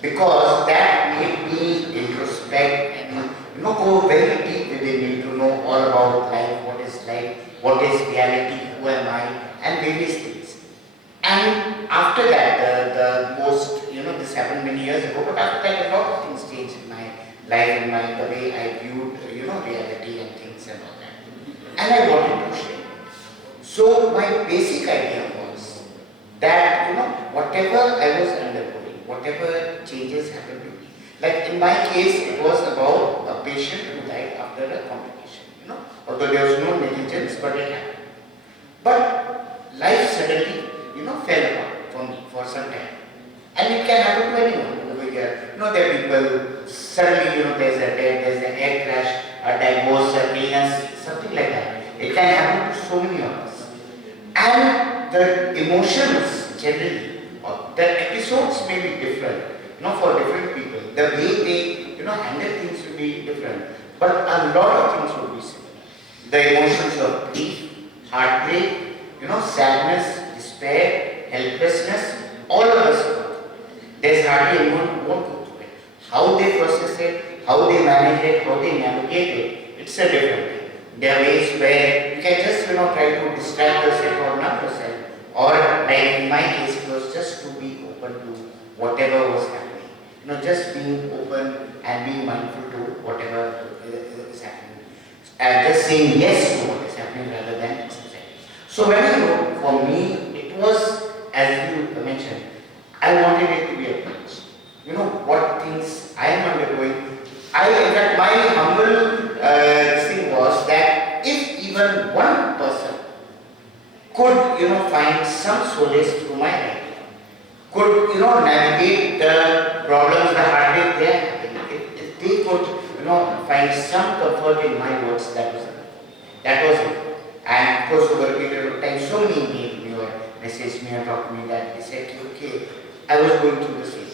because that made me introspect and go very deep within me to know all about life, what is reality, who am I, and various things. And after that, the most, this happened many years ago, but after that, a lot of things changed in my life and the way I viewed, reality and things and all that. And I wanted to share. So my basic idea was that, whatever I was undergoing, whatever changes happened to me, like in my case, it was about a patient who died after a complication, although there was no negligence, but it happened. But life suddenly, fell apart for me for some time. And it can happen to anyone over here. There are people, suddenly, there's a death, there's an air crash, a divorce, a illness, something like that. It can happen to so many of us. And the emotions generally, or the episodes may be different, for different people. The way they, handle things will be different. But a lot of things will be similar. The emotions of grief, heartbreak, sadness, despair, helplessness, all of us go through it. There's hardly anyone who won't go through it. How they process it, how they manage it, how they navigate it, it's a different thing. There are ways where you can just, try to distract yourself or numb yourself, or like in my case, it was just to be open to whatever was happening. Just being open and being mindful to whatever is happening. And just saying yes to what is happening rather than accepting. So when I wrote, for me, it was, as you mentioned, I wanted it to be a bridge. What things I am undergoing. In fact, my humble thing was that if even one person could, find some solace through my writing, could, navigate the problems, the heartache they are having, if they could, find some comfort in my words, that was enough. That was it. And of course, over a period of time, so many emailed me or messaged me or talked to me that they said, okay, I was going through the same.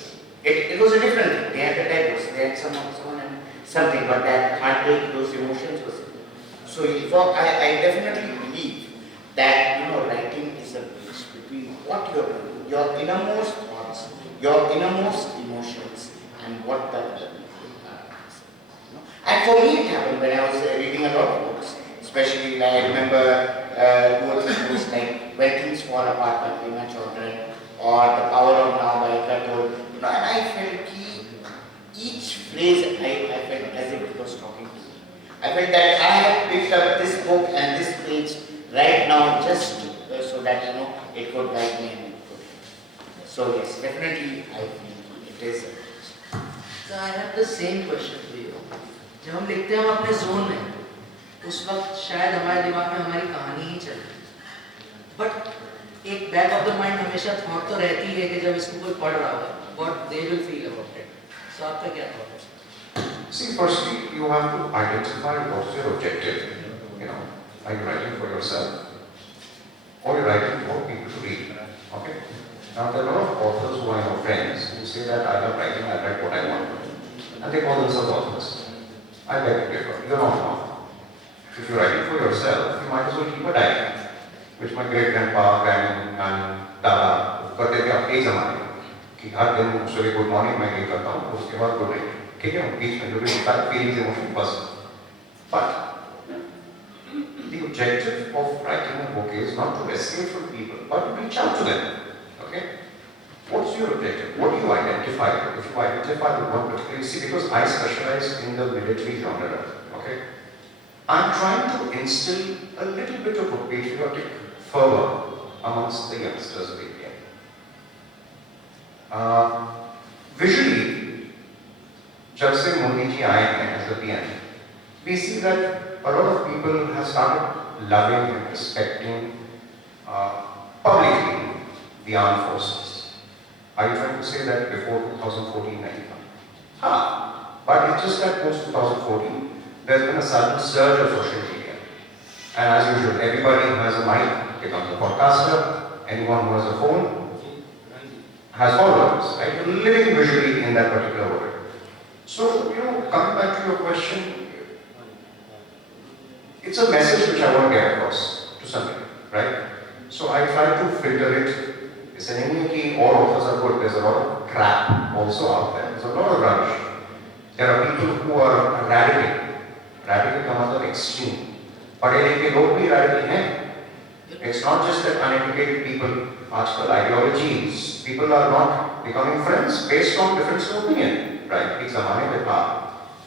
It was a different thing. They had a divorce, they had someone and something, but that heartbreak, those emotions was similar. So I definitely believe that, writing is a bridge between what you're doing, your innermost thoughts, your innermost emotions, and what the other people are. And for me, it happened when I was reading a lot of books. Especially, I remember 2 or 3 books like When Things Fall Apart by Prema Children or The Power of Now by Kato. And I felt each phrase I felt as if it was talking to me. I felt that I had picked up this book and this page right now just so that it could guide me and it could. So yes, definitely I feel it is. So I have the same question to you. जब हम लिखते हैं हम अपने zone में, उस वक्त शायद हमारे दिमाग में हमारी कहानी ही चले, बट एक बैक ऑफ द माइंड हमेशा थॉट तो रहती है कि जब इसको कोई पढ़ रहा होगा, what they will feel about it. So आपका क्या थॉट है? See, firstly, you have to identify what is your objective. Are you writing for yourself or you're writing for people to read? Okay. Now there are a lot of authors who are your friends who say that I love writing, I write what I want, and they call themselves authors. I beg to differ. You're not wrong. If you're writing for yourself, you might as well keep a diary, which my great grandpa, dada करते थे अपने ज़माने में कि हर दिन सुबह good morning मैं ये करता हूँ, उसके बाद गुड नाइट. ठीक है, बीच में जो भी होता है फीलिंग्स इमोशन बस. But the objective of writing a book is not to escape from people, but to reach out to them. Okay? What's your objective? What do you identify with? If you identify with one particular, you see, because I specialize in the military genre, okay? I'm trying to instill a little bit of a patriotic fervor amongst the youngsters of India. Visually, जब से मोदी जी आए हैं as the PM, we see that a lot of people have started loving and respecting publicly the armed forces. Are you trying to say that before 2014-19? But it's just that post 2014, there's been a sudden surge of social media. And as usual, everybody who has a mic becomes a podcaster. Anyone who has a phone has followers, right? You're living visually in that particular world. So, coming back to your question, it's a message which I want to get across to somebody, right? So I try to filter it इससे नहीं है कि all authors are good. There's a lot of crap also out there. There's a lot of rubbish. There are people who are radical. Radical का मतलब extreme. पढ़े लिखे लोग भी radical हैं. It's not just that uneducated people. आजकल ideologies, people are not becoming friends based on difference of opinion. Right? एक ज़माने में था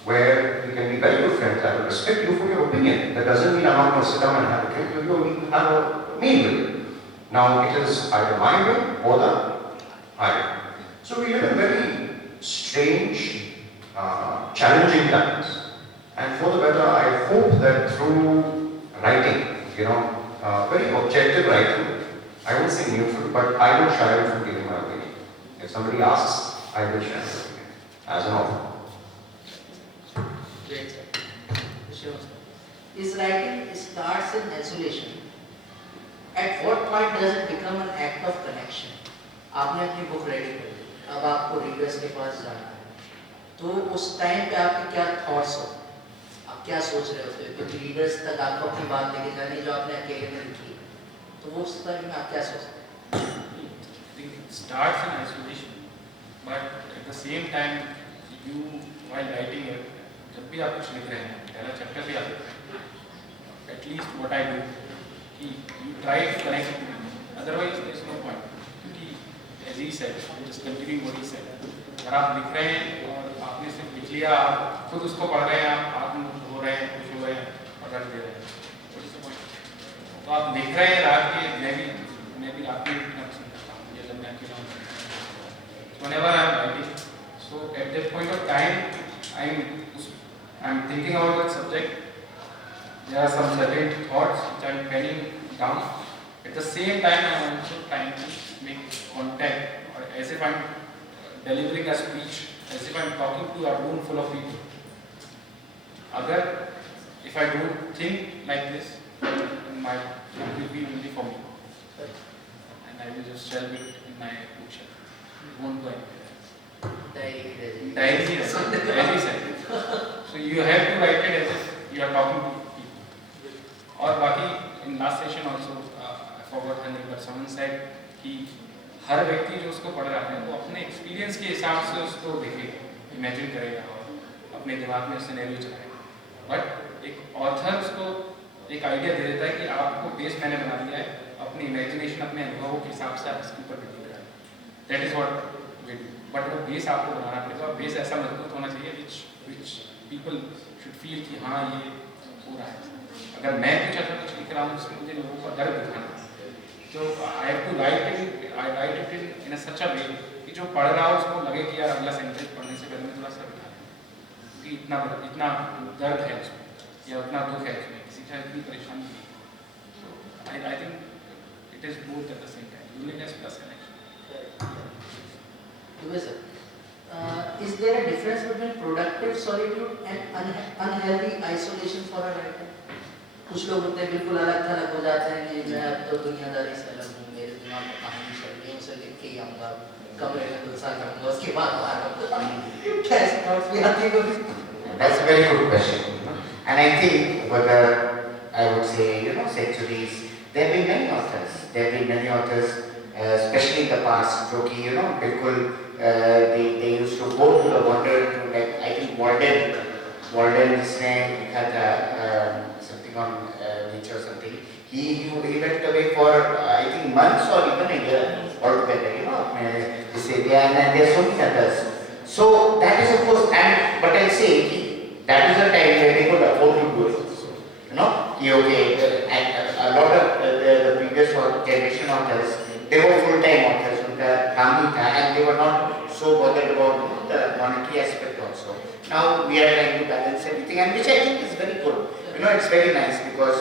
where you can be very good friends. I will respect you for your opinion. That doesn't mean I'm not going to sit down and have a drink with you or even have a meal with you. Now it is either my way or the highway. So we live in very strange, challenging times. And for the better, I hope that through writing, very objective writing, I won't say neutral, but I will shy away from giving my opinion. If somebody asks, I will share my opinion as an author. Great, sir. Sure, sir. Is writing starts in isolation? At what point does it become an act of connection? आपने अपनी book ready कर ली, अब आपको readers के पास जाना है, तो उस टाइम पे आपके क्या थॉट्स हो, आप क्या सोच रहे होते हो, क्योंकि रीडर्स तक आपको अपनी बात लेके जानी जो आपने अकेले में लिखी है, तो वो उस टाइम में आप क्या सोचते हैं? It starts in isolation, but at the same time, you while writing it, जब भी आप कुछ लिख रहे हैं, पहला चैप्टर भी आप लिख रहे हैं, at least what I do, कि you try to connect to people. Otherwise, there is no point. क्योंकि as he said, just continuing what he said, अगर आप लिख रहे हैं और आपने सिर्फ लिख लिया, आप खुद उसको पढ़ रहे हैं, आप आत्मनिर्भर हो रहे हैं, खुश हो रहे हैं और रख दे रहे हैं, what is the point? तो आप लिख रहे हैं रात के, मैं भी रात में लिखना पसंद करता हूँ, या जब मैं अकेला हूँ. Whenever I am writing, so at that point of time, I am thinking about that subject. There are some certain thoughts which I am penning down. At the same time, I am also trying to make contact, or as if I am delivering a speech, as if I am talking to a room full of people. If I don't think like this, then my book will be only for me, and I will just shelve it in my bookshelf. It won't go anywhere. Diary, so you have to write it as if you are talking to people. और बाकी in last session also I forgot her name, but someone said कि हर व्यक्ति जो उसको पढ़ रहा है वो अपने एक्सपीरियंस के हिसाब से उसको देखेगा, इमेजिन करेगा और अपने दिमाग में सिनेरियो चलाएगा. बट एक ऑथर उसको एक आइडिया दे देता है कि आपको बेस मैंने बना दिया है, अपनी इमेजिनेशन अपने अनुभवों के हिसाब से आप इसके ऊपर बिल्ड करें. That is what we do. But वो बेस आपको बनाना पड़ेगा, बेस ऐसा मजबूत होना चाहिए विच पीपल शुड फील कि हाँ ये हो रहा है. अगर मैं कुछ ऐसा कुछ लिख रहा हूँ जिसमें मुझे लोगों का दर्द दिखाना है, तो I have to write it in such a way कि जो पढ़ रहा हो उसको लगे कि यार अगला सेंटेंस पढ़ने से पहले थोड़ा सा बिठा कि इतना दर्द है उसमें या उतना दुख है उसमें, किसी का इतनी परेशानी है. So I think it is both at the same time, uniqueness plus connection. Dubey sir, is there a difference between productive solitude and unhealthy isolation for a writer? कुछ लोग होते हैं बिल्कुल अलग थलग हो जाते हैं कि मैं अब तो दुनियादारी से अलग हूँ, मेरे दिमाग में कहानी चल रही है, उसे लिख के ही आऊँगा, कमरे में 2 साल रहूँगा, उसके बाद बाहर आऊँगा. क्या ऐसी थॉट्स भी आती है कभी? That's a very good question. And I think whether I would say, centuries, there have been many authors. There have been many authors, especially in the past, जो कि बिल्कुल they used to go to the wonder to, like I think Walden जिसने लिखा था something on nature or something. He went away for I think months or even a year altogether. This area, and there are so many others. So that is of course, but I say that is a time where they could afford to do it. A lot of the previous generation authors, they were full-time authors, उनका काम ही था, and they were not so bothered about the monetary aspect also. Now we are trying to balance everything, and which I think is very good. It's very nice because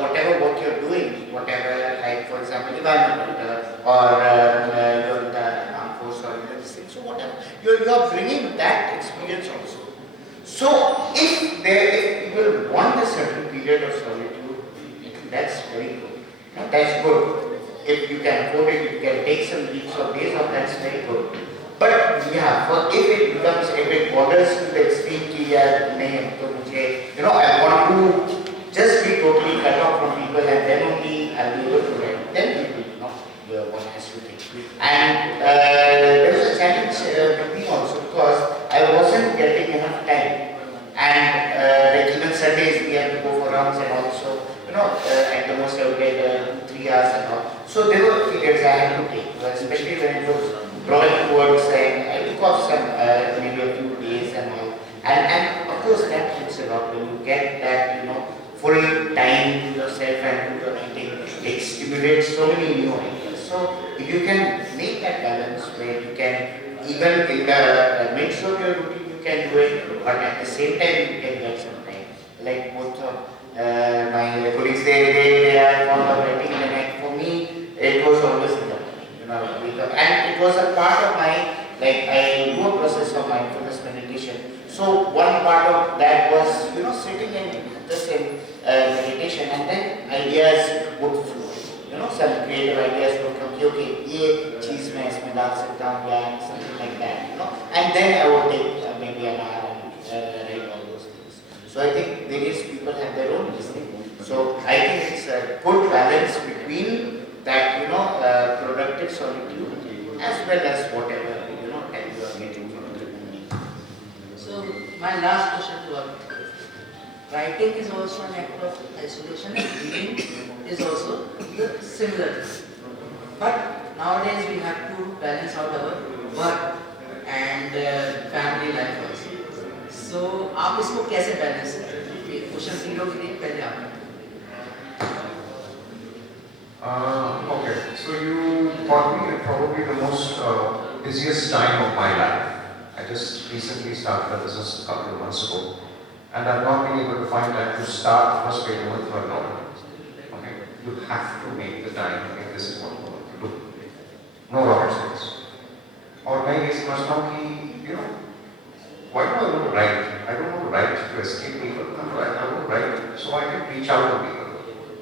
whatever work you're doing, whatever, like for example, environmental or you're in the armed force or this thing, so whatever, you're bringing that experience also. So if people want a certain period of solitude, that's very good. That's good. If you can afford it, you can take some weeks or days off, that's very good. But yeah, if it borders to the extreme कि यार नहीं तो मुझे, I want to just be totally cut off from people and then only I'll be able to write. Then maybe, what And there was a challenge with me also because I wasn't getting enough time. And like even Sundays we have to go for runs and also, at the most I would get 3 hours and all. So there were periods I had to take, especially when it was drawing towards and I took off some maybe a few days and all. And of course that helps a lot when you get that, full time to yourself and to your writing. It stimulates so many new ideas. So if you can make that balance where you can even in the midst of your routine you can do it, but at the same time you can get some time. Like both of my colleagues, they are fond of writing in the night. For me, it was always in the morning, wake up. And it was a part of my, like I do a process of mindfulness meditation. So one part of that was, sitting in just in meditation and then ideas would flow. Some creative ideas would come, okay, ये चीज मैं इसमें डाल सकता हूँ या something like that, and then I would take maybe an hour and write all those things. So I think various people have their own listening. So I think it's a good balance between that, productive solitude as well as whatever, time you are getting from the community. So my last question to our writing is also an act of isolation and reading is also the similar thing. But nowadays we have to balance out our work and family life also. So आप इसको कैसे balance करते हैं? ये question तीनों के लिए पहले आप Okay, so you caught me at probably the most busiest time of my life. I just recently started a business a couple of months ago, and I've not been able to find time to start the first page month for a novel. Okay, you have to make the time if this is what you want to do. No rocket science. और मैं ये समझता हूँ कि why do I want to write? I don't want to write to escape people. I want to write so I can reach out to people.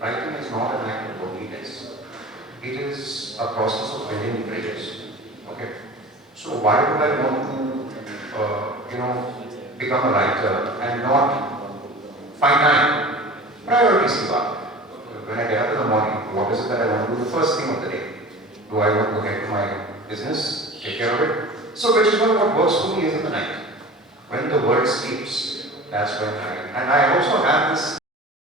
Writing is not an act of obedience. It is a process of building bridges. Okay. So why would I want to, become a writer and not find time? Priorities की बात. When I get up in the morning, what is it that I want to do the first thing of the day? Do I want to get to my business, take care of it? So which is what works for me is in the night. When the world sleeps, that's when and I also have this